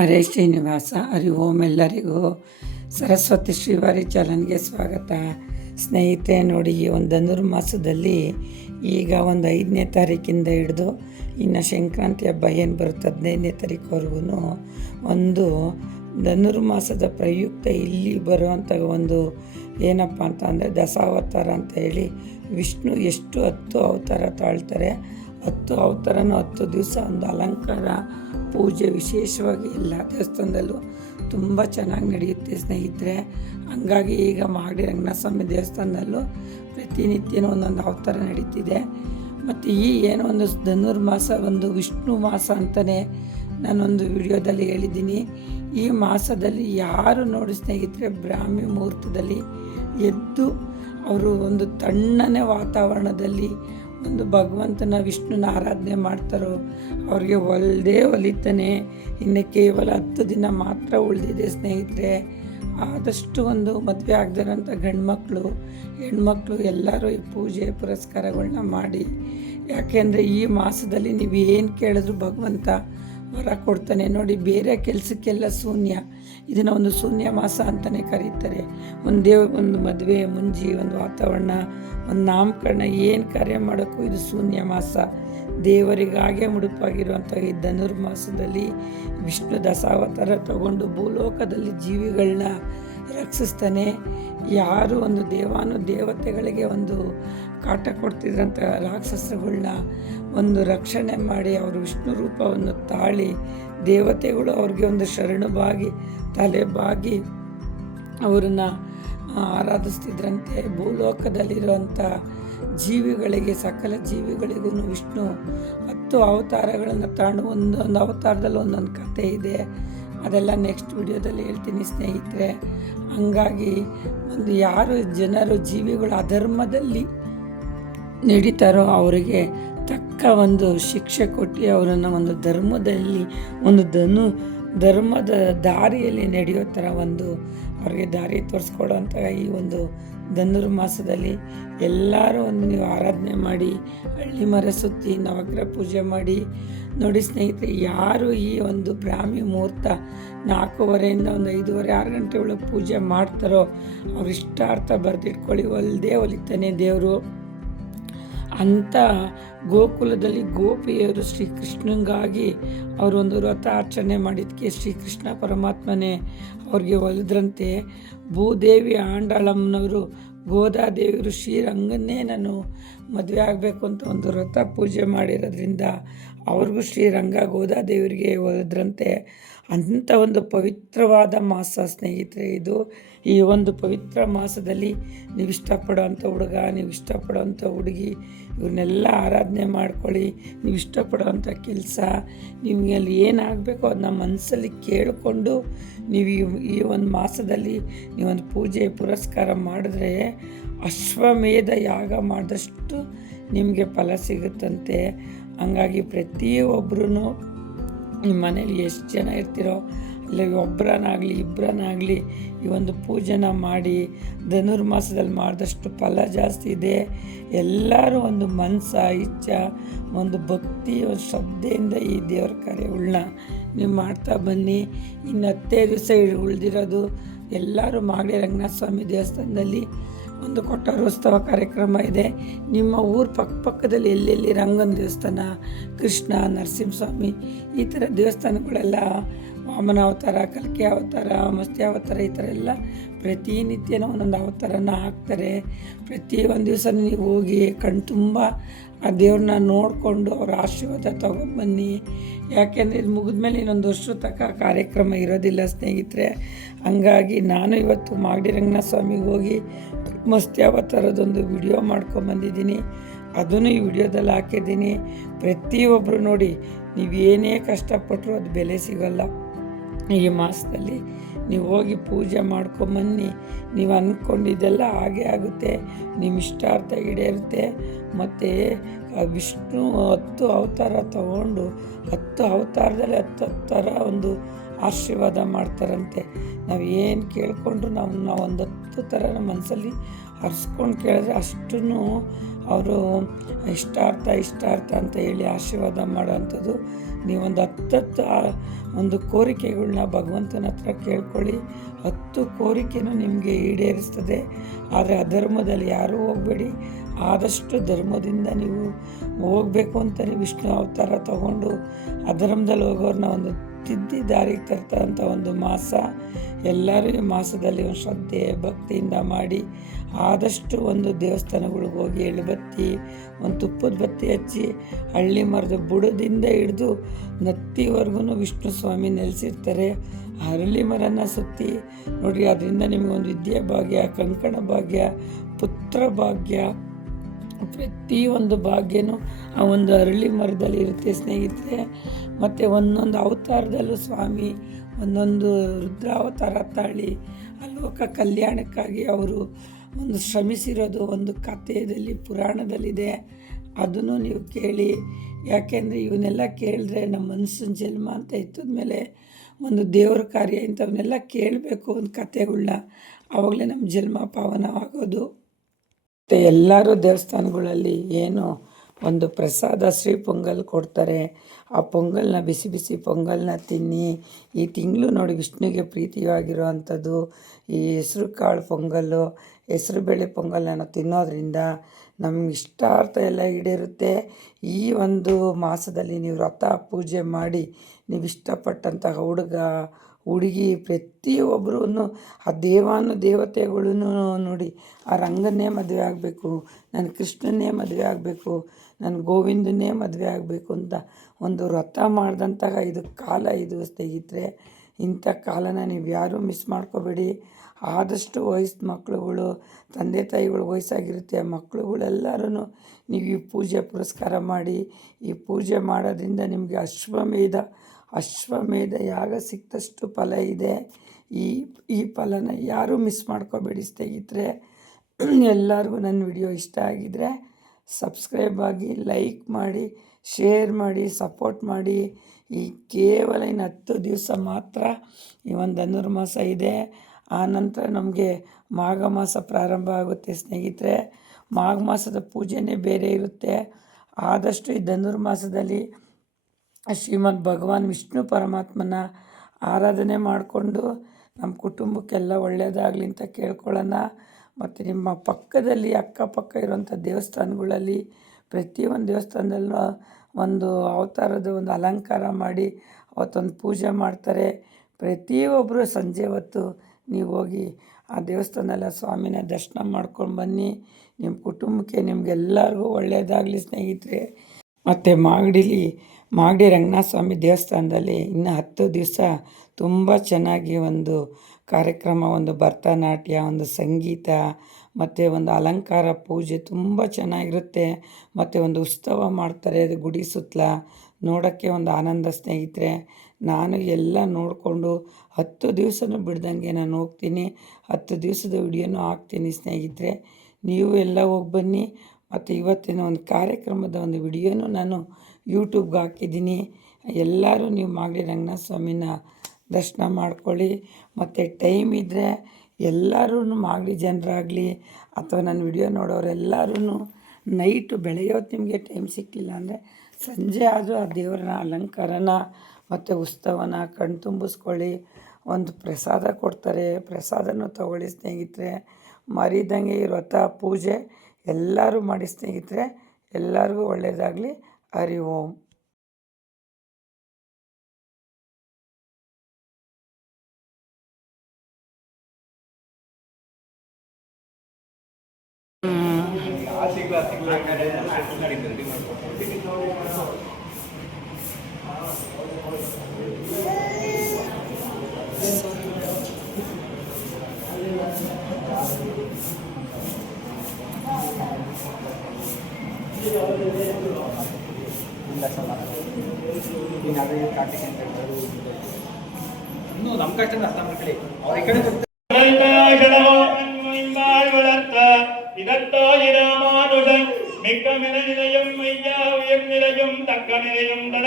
ಹರೇ ಶ್ರೀನಿವಾಸ, ಹರಿ ಓಂ ಎಲ್ಲರಿಗೂ ಸರಸ್ವತಿ ಶ್ರೀವಾರಿ ಚಾನಲ್ಗೆ ಸ್ವಾಗತ. ಸ್ನೇಹಿತೆ ನೋಡಿ ಈ ಒಂದು ಧನುರ್ಮಾಸದಲ್ಲಿ ಈಗ ಒಂದು ಐದನೇ ತಾರೀಕಿಂದ ಹಿಡಿದು ಇನ್ನು ಸಂಕ್ರಾಂತಿ ಹಬ್ಬ ಏನು ಬರುತ್ತೆ ಹದಿನೈದನೇ ತಾರೀಕುವರೆಗೂ ಒಂದು ಧನುರ್ಮಾಸದ ಪ್ರಯುಕ್ತ ಇಲ್ಲಿ ಬರುವಂಥ ಒಂದು ಏನಪ್ಪ ಅಂತ ಅಂದರೆ ದಶಾವತಾರ ಅಂತ ಹೇಳಿ ವಿಷ್ಣು ಎಷ್ಟು ಹತ್ತು ಅವತಾರ ತಾಳ್ತಾರೆ. ಹತ್ತು ಅವತಾರನೂ ಹತ್ತು ದಿವಸ ಒಂದು ಅಲಂಕಾರ ಪೂಜೆ ವಿಶೇಷವಾಗಿ ಎಲ್ಲ ದೇವಸ್ಥಾನದಲ್ಲೂ ತುಂಬ ಚೆನ್ನಾಗಿ ನಡೆಯುತ್ತೆ ಸ್ನೇಹಿತರೆ. ಹಂಗಾಗಿ ಈಗ ಮಾಗಡಿ ರಂಗನಾಥಸ್ವಾಮಿ ದೇವಸ್ಥಾನದಲ್ಲೂ ಪ್ರತಿನಿತ್ಯನೂ ಒಂದೊಂದು ಅವತಾರ ನಡೀತಿದೆ. ಮತ್ತು ಈ ಏನೋ ಒಂದು ಧನುರ್ಮಾಸ, ಒಂದು ವಿಷ್ಣು ಮಾಸ ಅಂತಲೇ ನಾನೊಂದು ವಿಡಿಯೋದಲ್ಲಿ ಹೇಳಿದ್ದೀನಿ. ಈ ಮಾಸದಲ್ಲಿ ಯಾರು ನೋಡಿ ಸ್ನೇಹಿತರೆ ಬ್ರಾಹ್ಮಿ ಮುಹೂರ್ತದಲ್ಲಿ ಎದ್ದು ಅವರು ಒಂದು ತಣ್ಣನೆ ವಾತಾವರಣದಲ್ಲಿ ಒಂದು ಭಗವಂತನ ವಿಷ್ಣುನ ಆರಾಧನೆ ಮಾಡ್ತಾರೋ, ಅವ್ರಿಗೆ ಒಲ್ದೇ ಒಲಿತಾನೆ. ಇನ್ನು ಕೇವಲ ಹತ್ತು ದಿನ ಮಾತ್ರ ಉಳಿದಿದೆ ಸ್ನೇಹಿತರೆ. ಆದಷ್ಟು ಒಂದು ಮದುವೆ ಆಗದಿರೋಂಥ ಗಂಡ್ಮಕ್ಳು, ಹೆಣ್ಮಕ್ಳು ಎಲ್ಲರೂ ಈ ಪೂಜೆ ಪುರಸ್ಕಾರಗಳನ್ನ ಮಾಡಿ. ಯಾಕೆಂದರೆ ಈ ಮಾಸದಲ್ಲಿ ನೀವು ಏನು ಕೇಳಿದ್ರು ಭಗವಂತ ವರ ಕೊಡ್ತಾನೆ. ನೋಡಿ, ಬೇರೆ ಕೆಲಸಕ್ಕೆಲ್ಲ ಶೂನ್ಯ. ಇದನ್ನು ಒಂದು ಶೂನ್ಯ ಮಾಸ ಅಂತಲೇ ಕರೀತಾರೆ. ಒಂದು ದೇವ್, ಒಂದು ಮದುವೆ, ಮುಂಜಿ, ಒಂದು ವಾತಾವರಣ, ಒಂದು ನಾಮಕರಣ, ಏನು ಕಾರ್ಯ ಮಾಡೋಕ್ಕೂ ಇದು ಶೂನ್ಯ ಮಾಸ. ದೇವರಿಗಾಗೆ ಮುಡುಪಾಗಿರುವಂಥ ಈ ಧನುರ್ಮಾಸದಲ್ಲಿ ವಿಷ್ಣು ದಶಾವತಾರ ತಗೊಂಡು ಭೂಲೋಕದಲ್ಲಿ ಜೀವಿಗಳನ್ನ ರಕ್ಷಿಸ್ತಾನೆ. ಯಾರು ಒಂದು ದೇವಾನು ದೇವತೆಗಳಿಗೆ ಒಂದು ಕಾಟ ಕೊಡ್ತಿದ್ರಂಥ ರಾಕ್ಷಸಗಳನ್ನ ಒಂದು ರಕ್ಷಣೆ ಮಾಡಿ ಅವರು ವಿಷ್ಣು ರೂಪವನ್ನು ತಾಳಿ ದೇವತೆಗಳು ಅವ್ರಿಗೆ ಒಂದು ಶರಣುಬಾಗಿ ತಲೆ ಬಾಗಿ ಅವರನ್ನು ಆರಾಧಿಸ್ತಿದ್ರಂತೆ. ಭೂಲೋಕದಲ್ಲಿರುವಂಥ ಜೀವಿಗಳಿಗೆ, ಸಕಲ ಜೀವಿಗಳಿಗೂ ವಿಷ್ಣು ಹತ್ತು ಅವತಾರಗಳನ್ನು ತಾಂಡು ಒಂದೊಂದು ಅವತಾರದಲ್ಲಿ ಒಂದೊಂದು ಕಥೆ ಇದೆ. ಅದೆಲ್ಲ ನೆಕ್ಸ್ಟ್ ವಿಡಿಯೋದಲ್ಲಿ ಹೇಳ್ತೀನಿ ಸ್ನೇಹಿತರೆ. ಹಂಗಾಗಿ ಒಂದು ಯಾರು ಜನರು ಜೀವಿಗಳು ಅಧರ್ಮದಲ್ಲಿ ನಡೀತಾರೋ ಅವರಿಗೆ ತಕ್ಕ ಒಂದು ಶಿಕ್ಷೆ ಕೊಟ್ಟು ಅವರನ್ನು ಒಂದು ಧರ್ಮದಲ್ಲಿ ಒಂದು ಧನು ಧರ್ಮದ ದಾರಿಯಲ್ಲಿ ನಡೆಯೋ ಥರ ಒಂದು ಅವ್ರಿಗೆ ದಾರಿ ತೋರಿಸ್ಕೊಡೋಂಥ ಈ ಒಂದು ಧನುರ್ಮಾಸದಲ್ಲಿ ಎಲ್ಲರೂ ಒಂದು ನೀವು ಆರಾಧನೆ ಮಾಡಿ, ಹಳ್ಳಿ ಮರ ಸುತ್ತಿ ನವಗ್ರಹ ಪೂಜೆ ಮಾಡಿ. ನೋಡಿ ಸ್ನೇಹಿತರೆ, ಯಾರು ಈ ಒಂದು ಬ್ರಾಹ್ಮಿ ಮುಹೂರ್ತ ನಾಲ್ಕೂವರೆಯಿಂದ ಒಂದು ಐದೂವರೆ, ಆರು ಗಂಟೆ ಒಳಗೆ ಪೂಜೆ ಮಾಡ್ತಾರೋ, ಅವ್ರ ಇಷ್ಟಾರ್ಥ ಬರೆದಿಟ್ಕೊಳ್ಳಿ. ಒಲ್ದೇ ಒಲಿತಾನೆ ದೇವರು. ಅಂಥ ಗೋಕುಲದಲ್ಲಿ ಗೋಪಿಯರು ಶ್ರೀಕೃಷ್ಣಂಗಾಗಿ ಅವರು ಒಂದು ವ್ರತ ಆಚರಣೆ ಮಾಡಿದ್ದಕ್ಕೆ ಶ್ರೀಕೃಷ್ಣ ಪರಮಾತ್ಮನೇ ಅವ್ರಿಗೆ ಒಲಿದ್ರಂತೆ ಭೂದೇವಿ ಆಂಡಾಳಮ್ಮನವರು ಗೋದಾದೇವಿಯರು ಶ್ರೀರಂಗನ್ನೇ ನಾನು ಮದುವೆ ಆಗಬೇಕು ಅಂತ ಒಂದು ವ್ರತ ಪೂಜೆ ಮಾಡಿರೋದ್ರಿಂದ ಅವ್ರಿಗೂ ಶ್ರೀರಂಗ ಗೋದಾದೇವರಿಗೆ ಒಲಿದ್ರಂತೆ ಅಂಥ ಒಂದು ಪವಿತ್ರವಾದ ಮಾಸ ಸ್ನೇಹಿತರೆ ಇದು. ಈ ಒಂದು ಪವಿತ್ರ ಮಾಸದಲ್ಲಿ ನೀವು ಇಷ್ಟಪಡೋ ಅಂಥ ಹುಡುಗ, ನೀವು ಇಷ್ಟಪಡೋವಂಥ ಹುಡುಗಿ ಇವನ್ನೆಲ್ಲ ಆರಾಧನೆ ಮಾಡ್ಕೊಳ್ಳಿ. ನೀವು ಇಷ್ಟಪಡೋವಂಥ ಕೆಲಸ, ನಿಮಗೆ ಅಲ್ಲಿ ಏನಾಗಬೇಕು ಅದನ್ನ ಮನಸ್ಸಲ್ಲಿ ಕೇಳಿಕೊಂಡು ನೀವು ಈ ಒಂದು ಮಾಸದಲ್ಲಿ ನೀವೊಂದು ಪೂಜೆ ಪುರಸ್ಕಾರ ಮಾಡಿದ್ರೆ ಅಶ್ವಮೇಧ ಯಾಗ ಮಾಡಿದಷ್ಟು ನಿಮಗೆ ಫಲ ಸಿಗುತ್ತಂತೆ. ಹಂಗಾಗಿ ಪ್ರತಿಯೊಬ್ಬರೂ ನಿಮ್ಮ ಮನೇಲಿ ಎಷ್ಟು ಜನ ಇರ್ತೀರೋ ಇಲ್ಲ ಒಬ್ಬರನ್ನಾಗಲಿ ಇಬ್ಬರನ್ನಾಗಲಿ ಈ ಒಂದು ಪೂಜೆನ ಮಾಡಿ, ಧನುರ್ಮಾಸದಲ್ಲಿ ಮಾಡಿದಷ್ಟು ಫಲ ಜಾಸ್ತಿ ಇದೆ. ಎಲ್ಲರೂ ಒಂದು ಮನಸ್ಸ, ಇಚ್ಛ, ಒಂದು ಭಕ್ತಿ, ಒಂದು ಶ್ರದ್ಧೆಯಿಂದ ಈ ದೇವ್ರ ಕಾರ್ಯಗಳನ್ನ ನೀವು ಮಾಡ್ತಾ ಬನ್ನಿ. ಇನ್ನು ಹತ್ತೇ ದಿವಸ ಉಳಿದಿರೋದು ಎಲ್ಲರೂ ಮಾಡಿ ರಂಗನಾಥ ಸ್ವಾಮಿ ದೇವಸ್ಥಾನದಲ್ಲಿ ಒಂದು ಕೊಟ್ಟಾರೋತ್ಸವ ಕಾರ್ಯಕ್ರಮ ಇದೆ. ನಿಮ್ಮ ಊರ ಪಕ್ಕಪಕ್ಕದಲ್ಲಿ ಎಲ್ಲೆಲ್ಲಿ ರಂಗನ ದೇವಸ್ಥಾನ, ಕೃಷ್ಣ, ನರಸಿಂಹಸ್ವಾಮಿ ಈ ಥರ ದೇವಸ್ಥಾನಗಳೆಲ್ಲ ವಾಮನ ಅವತಾರ, ಕಲ್ಕಿ ಅವತಾರ, ಮಸ್ತಿ ಅವತಾರ ಈ ಥರ ಎಲ್ಲ ಪ್ರತಿನಿತ್ಯನೂ ಒಂದೊಂದು ಅವತಾರನ ಹಾಕ್ತಾರೆ. ಪ್ರತಿ ಒಂದು ದಿವಸ ನೀವು ಹೋಗಿ ಕಣ್ಣು ತುಂಬ ಆ ದೇವ್ರನ್ನ ನೋಡಿಕೊಂಡು ಅವ್ರ ಆಶೀರ್ವಾದ ತೊಗೊಂಡ್ಬನ್ನಿ ಯಾಕೆಂದರೆ ಇದು ಮುಗಿದ್ಮೇಲೆ ಇನ್ನೊಂದು ವರ್ಷ ತಕ್ಕ ಕಾರ್ಯಕ್ರಮ ಇರೋದಿಲ್ಲ ಸ್ನೇಹಿತರೆ. ಹಂಗಾಗಿ ನಾನು ಇವತ್ತು ಮಾಗಡಿ ರಂಗನಾಥ ಸ್ವಾಮಿಗೆ ಹೋಗಿ ಮಸ್ತಿ ಅವತಾರದೊಂದು ವಿಡಿಯೋ ಮಾಡ್ಕೊಂಬಂದಿದ್ದೀನಿ ಅದನ್ನು ಈ ವಿಡಿಯೋದಲ್ಲಿ ಹಾಕಿದ್ದೀನಿ. ಪ್ರತಿಯೊಬ್ಬರು ನೋಡಿ, ನೀವು ಏನೇ ಕಷ್ಟಪಟ್ಟರು ಅದು ಬೆಲೆ ಸಿಗೋಲ್ಲ. ಈ ಮಾಸದಲ್ಲಿ ನೀವು ಹೋಗಿ ಪೂಜೆ ಮಾಡ್ಕೊಂಬನ್ನಿ. ನೀವು ಅಂದ್ಕೊಂಡಿದ್ದೆಲ್ಲ ಹಾಗೆ ಆಗುತ್ತೆ. ನಿಮ್ಮ ಇಷ್ಟಾರ್ಥ ಈಡೇರುತ್ತೆ. ಮತ್ತು ವಿಷ್ಣು ಹತ್ತು ಅವತಾರ ತಗೊಂಡು, ಹತ್ತು ಅವತಾರದಲ್ಲಿ ಹತ್ತು ಥರ ಒಂದು ಆಶೀರ್ವಾದ ಮಾಡ್ತಾರಂತೆ. ನಾವು ಏನು ಕೇಳಿಕೊಂಡ್ರು ನಾವು ನಾವು ಒಂದು ಹತ್ತು ಥರ ನಮ್ಮ ಮನಸ್ಸಲ್ಲಿ ಹರ್ಸ್ಕೊಂಡು ಕೇಳಿದ್ರೆ ಅಷ್ಟೂ ಅವರು ಇಷ್ಟಾರ್ಥ ಇಷ್ಟಾರ್ಥ ಅಂತ ಹೇಳಿ ಆಶೀರ್ವಾದ ಮಾಡೋವಂಥದ್ದು. ನೀವೊಂದು ಹತ್ತತ್ತು ಒಂದು ಕೋರಿಕೆಗಳನ್ನ ಭಗವಂತನ ಹತ್ರ ಕೇಳ್ಕೊಳ್ಳಿ. ಹತ್ತು ಕೋರಿಕೆನೂ ನಿಮಗೆ ಈಡೇರಿಸ್ತದೆ. ಆದರೆ ಅಧರ್ಮದಲ್ಲಿ ಯಾರೂ ಹೋಗಬೇಡಿ. ಆದಷ್ಟು ಧರ್ಮದಿಂದ ನೀವು ಹೋಗಬೇಕು ಅಂತಲೇ ವಿಷ್ಣು ಅವತಾರ ತಗೊಂಡು ಅಧರ್ಮದಲ್ಲಿ ಹೋಗೋರನ್ನ ಒಂದು ತಿದ್ದಿ ದಾರಿಗೆ ತರ್ತಕ್ಕಂಥ ಒಂದು ಮಾಸ ಎಲ್ಲರೂ ಈ ಮಾಸದಲ್ಲಿ ಒಂದು ಶ್ರದ್ಧೆ, ಭಕ್ತಿಯಿಂದ ಮಾಡಿ ಆದಷ್ಟು ಒಂದು ದೇವಸ್ಥಾನಗಳಿಗೆ ಹೋಗಿ ಎಳ್ಳುಬತ್ತಿ ಒಂದು ತುಪ್ಪದ ಬತ್ತಿ ಹಚ್ಚಿ ಹಳ್ಳಿ ಮರದ ಬುಡದಿಂದ ಹಿಡಿದು ನತ್ತಿವರೆಗೂ ವಿಷ್ಣು ಸ್ವಾಮಿ ನೆಲೆಸಿರ್ತಾರೆ. ಹರಳಿ ಮರನ ಸುತ್ತಿ ನೋಡಿರಿ ಅದರಿಂದ ನಿಮಗೊಂದು ವಿದ್ಯಾಭಾಗ್ಯ ಕಂಕಣ ಭಾಗ್ಯ, ಪುತ್ರ ಭಾಗ್ಯ ಪ್ರತಿಯೊಂದು ಭಾಗ್ಯನೂ ಆ ಒಂದು ಅರಳಿ ಮರದಲ್ಲಿ ಇರುತ್ತೆ ಸ್ನೇಹಿತರೆ. ಮತ್ತು ಒಂದೊಂದು ಅವತಾರದಲ್ಲೂ ಸ್ವಾಮಿ, ಒಂದೊಂದು ರುದ್ರಾವತಾರ ತಾಳಿ ಆ ಕಲ್ಯಾಣಕ್ಕಾಗಿ ಅವರು ಒಂದು ಶ್ರಮಿಸಿರೋದು ಒಂದು ಕಥೆಯಲ್ಲಿ, ಪುರಾಣದಲ್ಲಿದೆ. ಅದನ್ನು ನೀವು ಕೇಳಿ, ಯಾಕೆಂದರೆ ಇವನ್ನೆಲ್ಲ ಕೇಳಿದ್ರೆ ನಮ್ಮ ಮನಸ್ಸಿನ ಜನ್ಮ ಅಂತ ಇತ್ತದ ಮೇಲೆ ಒಂದು ದೇವ್ರ ಕಾರ್ಯ ಇಂಥವನ್ನೆಲ್ಲ ಕೇಳಬೇಕು ಒಂದು ಕಥೆಗಳನ್ನ ಆವಾಗಲೇ ನಮ್ಮ ಜನ್ಮ ಪಾವನವಾಗೋದು. ಮತ್ತು ಎಲ್ಲರೂ ದೇವಸ್ಥಾನಗಳಲ್ಲಿ ಏನು ಒಂದು ಪ್ರಸಾದ ಶ್ರೀ ಪೊಂಗಲ್ ಕೊಡ್ತಾರೆ. ಆ ಪೊಂಗಲ್ನ ಬಿಸಿ ಬಿಸಿ ಪೊಂಗಲ್ನ ತಿನ್ನಿ. ಈ ತಿಂಗಳು ನೋಡಿ ವಿಷ್ಣುವಿಗೆ ಪ್ರೀತಿಯಾಗಿರುವಂಥದ್ದು. ಈ ಹೆಸ್ರು ಕಾಳು ಪೊಂಗಲ್ಲು, ಹೆಸ್ರು ಬೇಳೆ ಪೊಂಗಲನ್ನು ತಿನ್ನೋದ್ರಿಂದ ನಮ್ಗೆ ಇಷ್ಟಾರ್ಥ ಎಲ್ಲ ಈಡೇರುತ್ತೆ. ಈ ಒಂದು ಮಾಸದಲ್ಲಿ ನೀವು ವ್ರತ ಪೂಜೆ ಮಾಡಿ ನೀವು ಇಷ್ಟಪಟ್ಟಂತಹ ಹುಡುಗ ಹುಡುಗಿ ಪ್ರತಿಯೊಬ್ಬರೂ ಆ ದೇವಾನು ದೇವತೆಗಳೂ ನೋಡಿ ಆ ರಂಗನ್ನೇ ಮದುವೆ ಆಗಬೇಕು ನಾನು ಕೃಷ್ಣನ್ನೇ ಮದುವೆ ಆಗಬೇಕು ನಾನು ಗೋವಿಂದನೇ ಮದುವೆ ಆಗಬೇಕು ಅಂತ ಒಂದು ವ್ರತ ಮಾಡಿದಂತಹ ಇದು ಕಾಲ ಇದು ಸ್ನೇಹಿತರೆ. ಇಂಥ ಕಾಲನ ನೀವು ಯಾರೂ ಮಿಸ್ ಮಾಡ್ಕೋಬೇಡಿ. ಆದಷ್ಟು ವಯಸ್ಸು ಮಕ್ಕಳುಗಳು, ತಂದೆ ತಾಯಿಗಳು ವಯಸ್ಸಾಗಿರುತ್ತೆ, ಆ ಮಕ್ಕಳುಗಳೆಲ್ಲರೂ ನೀವು ಈ ಪೂಜೆ ಪುರಸ್ಕಾರ ಮಾಡಿ, ಈ ಪೂಜೆ ಮಾಡೋದ್ರಿಂದ ನಿಮಗೆ ಅಶ್ವಮೇಧ ಅಶ್ವಮೇಧ ಯಾಗ ಸಿಕ್ತಷ್ಟು ಫಲ ಇದೆ. ಈ ಈ ಫಲನ ಯಾರೂ ಮಿಸ್ ಮಾಡ್ಕೋಬೇಡಿ ಸ್ನೇಹಿತರೆ. ಎಲ್ಲರಿಗೂ ನನ್ನ ವಿಡಿಯೋ ಇಷ್ಟ ಆಗಿದರೆ ಸಬ್ಸ್ಕ್ರೈಬ್ ಆಗಿ, ಲೈಕ್ ಮಾಡಿ, ಶೇರ್ ಮಾಡಿ, ಸಪೋರ್ಟ್ ಮಾಡಿ. ಈ ಕೇವಲ ಇನ್ನು ಹತ್ತು ದಿವಸ ಮಾತ್ರ ಈ ಒಂದು ಧನುರ್ಮಾಸ ಇದೆ. ಆ ನಂತರ ನಮಗೆ ಮಾಘ ಮಾಸ ಪ್ರಾರಂಭ ಆಗುತ್ತೆ ಸ್ನೇಹಿತರೆ. ಮಾಘ ಮಾಸದ ಪೂಜೆನೇ ಬೇರೆ ಇರುತ್ತೆ. ಆದಷ್ಟು ಈ ಧನುರ್ಮಾಸದಲ್ಲಿ ಶ್ರೀಮದ್ ಭಗವಾನ್ ವಿಷ್ಣು ಪರಮಾತ್ಮನ ಆರಾಧನೆ ಮಾಡಿಕೊಂಡು ನಮ್ಮ ಕುಟುಂಬಕ್ಕೆಲ್ಲ ಒಳ್ಳೆಯದಾಗಲಿ ಅಂತ ಕೇಳ್ಕೊಳ್ಳೋಣ. ಮತ್ತು ನಿಮ್ಮ ಪಕ್ಕದಲ್ಲಿ, ಅಕ್ಕಪಕ್ಕ ಇರುವಂಥ ದೇವಸ್ಥಾನಗಳಲ್ಲಿ ಪ್ರತಿಯೊಂದು ದೇವಸ್ಥಾನದಲ್ಲೂ ಒಂದು ಅವತಾರದ ಒಂದು ಅಲಂಕಾರ ಮಾಡಿ, ಅವತ್ತೊಂದು ಪೂಜೆ ಮಾಡ್ತಾರೆ. ಪ್ರತಿಯೊಬ್ಬರು ಸಂಜೆ ಹೊತ್ತು ನೀವು ಹೋಗಿ ಆ ದೇವಸ್ಥಾನದಲ್ಲ ಸ್ವಾಮಿನ ದರ್ಶನ ಮಾಡ್ಕೊಂಡು ಬನ್ನಿ. ನಿಮ್ಮ ಕುಟುಂಬಕ್ಕೆ ನಿಮಗೆಲ್ಲರಿಗೂ ಒಳ್ಳೆಯದಾಗಲಿ ಸ್ನೇಹಿತರೆ. ಮತ್ತು ಮಾಗಡಿಲಿ ಮಾಗಡಿ ರಂಗನಾಥ ಸ್ವಾಮಿ ದೇವಸ್ಥಾನದಲ್ಲಿ ಇನ್ನು ಹತ್ತು ದಿವಸ ತುಂಬ ಚೆನ್ನಾಗಿ ಒಂದು ಕಾರ್ಯಕ್ರಮ, ಒಂದು ಭರತನಾಟ್ಯ, ಒಂದು ಸಂಗೀತ ಮತ್ತು ಒಂದು ಅಲಂಕಾರ ಪೂಜೆ ತುಂಬ ಚೆನ್ನಾಗಿರುತ್ತೆ. ಮತ್ತು ಒಂದು ಉತ್ಸವ ಮಾಡ್ತಾರೆ, ಅದು ಗುಡಿ ಸುತ್ತಲ ನೋಡೋಕ್ಕೆ ಒಂದು ಆನಂದ ಸ್ನೇಹಿತರೆ. ನಾನು ಎಲ್ಲ ನೋಡಿಕೊಂಡು ಹತ್ತು ದಿವಸನೂ ಬಿಡ್ದಂಗೆ ನಾನು ಹೋಗ್ತೀನಿ. ಹತ್ತು ದಿವಸದ ವಿಡಿಯೋನೂ ಹಾಕ್ತೀನಿ ಸ್ನೇಹಿತರೆ. ನೀವು ಎಲ್ಲ ಹೋಗಿ ಬನ್ನಿ. ಮತ್ತು ಇವತ್ತಿನ ಒಂದು ಕಾರ್ಯಕ್ರಮದ ಒಂದು ವಿಡಿಯೋನೂ ನಾನು ಯೂಟ್ಯೂಬ್ಗೆ ಹಾಕಿದ್ದೀನಿ. ಎಲ್ಲರೂ ನೀವು ಮಾಗಡಿ ರಂಗನಾಥ ಸ್ವಾಮಿನ ದರ್ಶನ ಮಾಡ್ಕೊಳ್ಳಿ. ಮತ್ತು ಟೈಮ್ ಇದ್ದರೆ ಎಲ್ಲರೂ ಮಾಗಡಿ ಜನರಾಗಲಿ ಅಥವಾ ನನ್ನ ವಿಡಿಯೋ ನೋಡೋರೆಲ್ಲರೂ ನೈಟು ಬೆಳಗ್ಗೆ ನಿಮಗೆ ಟೈಮ್ ಸಿಕ್ಕಿಲ್ಲ ಅಂದರೆ ಸಂಜೆ ಆದರೂ ಆ ದೇವರನ್ನ ಅಲಂಕಾರನ ಮತ್ತು ಉತ್ಸವನ ಕಣ್ತುಂಬಿಸ್ಕೊಳ್ಳಿ ಒಂದು ಪ್ರಸಾದ ಕೊಡ್ತಾರೆ. ಪ್ರಸಾದನೂ ತಗೊಳ್ಳಿ ಸ್ನೇಹಿತರೆ. ಮರಿದಂಗೆ ವ್ರತ, ಪೂಜೆ ಎಲ್ಲರೂ ಮಾಡಿ ಸ್ನೇಹಿತರೆ. ಎಲ್ಲರಿಗೂ ಒಳ್ಳೆಯದಾಗಲಿ हरि ओम् Thank you. ಹರಿ ಓಂ ಇನ್ನು ನಮ್ಮ ಕಷ್ಟ ಅರ್ಥ ಮಾಡ್ಕೊಳ್ಳಿ ಅವ್ರ ಈ ಕಡೆ இதத்தாயிராமானுடன் மிக்கமென நிலையும் மையாவியம் நிலையும் தக்கமினையும் தடையாகி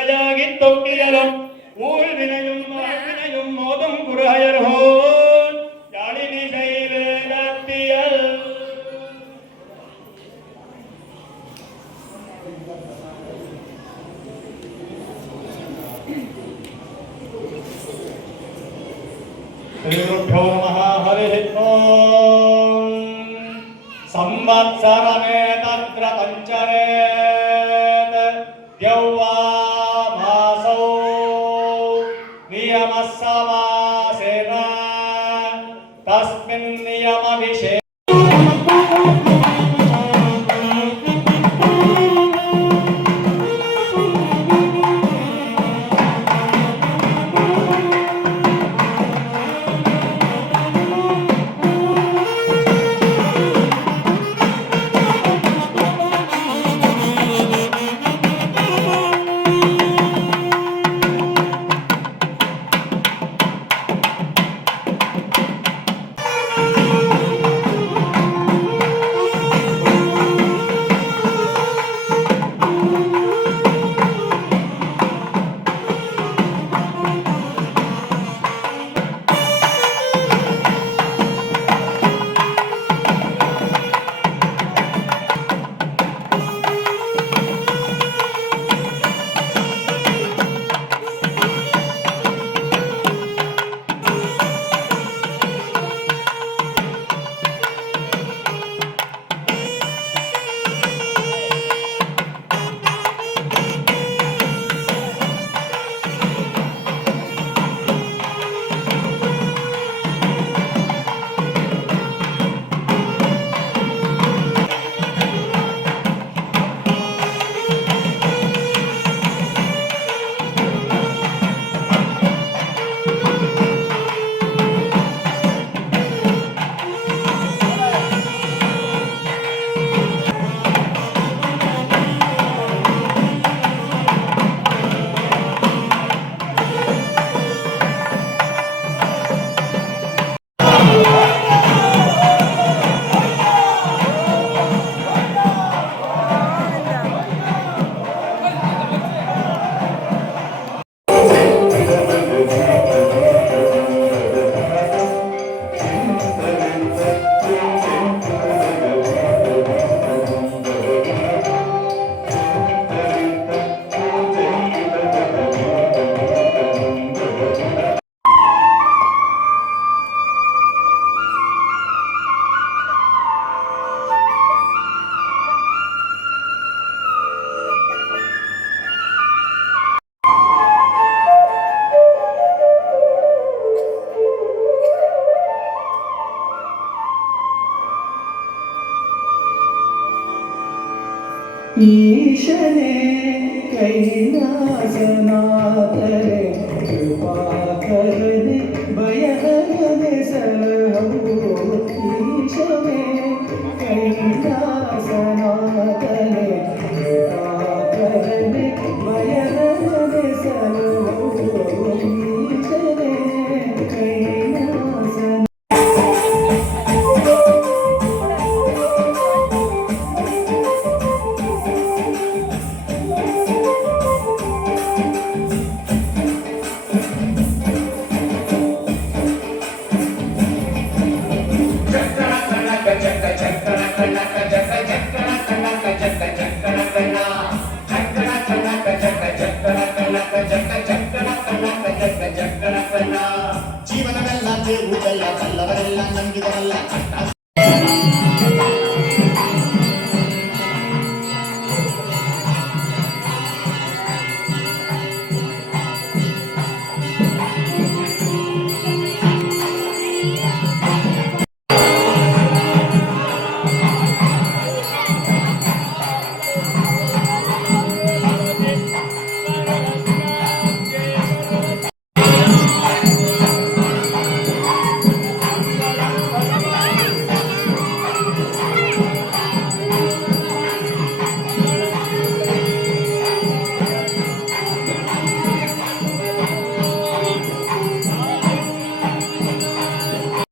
శ్రీగురుభ్యో నమ హరి ఓం సంవత్సరమే శరణే కైలాసనాథరే కృపాకరణే భయహరణే సలహో ఈశమే కైలాసనాథరే కృపాకరణే భయహరణే సలహో kita lah.